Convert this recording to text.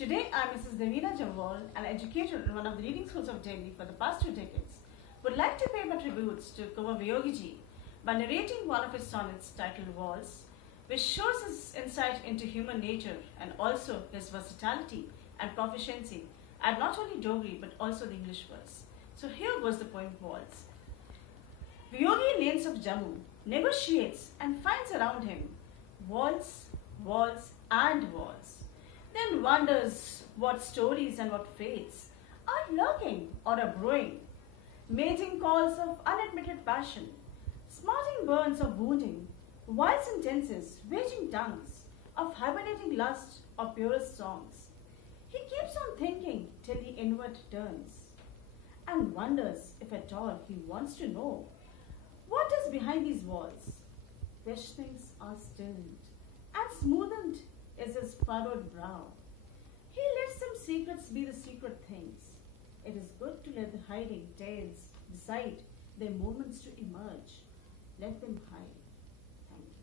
Today, I'm Mrs. Devina Jawal, an educator in one of the leading schools of Delhi for the past 2 decades. Would like to pay my tributes to Kumar Vyogiji by narrating one of his sonnets titled Walls, which shows his insight into human nature and also his versatility and proficiency at not only Dogri but also the English verse. So here goes the poem Walls. Vyogi in lanes of Jammu negotiates and finds around him walls, walls, and walls. Then wonders what stories and what fates are lurking or are brewing, mating calls of unadmitted passion, smarting burns of wounding, wild sentences, raging tongues, of hibernating lust or purest songs. He keeps on thinking till he inward turns, and wonders if at all he wants to know what is behind these walls. Questionings are stilled, and smoothened is his furrowed brow. He lets some secrets be the secret things. It is good to let the hiding tales decide their moments to emerge. Let them hide.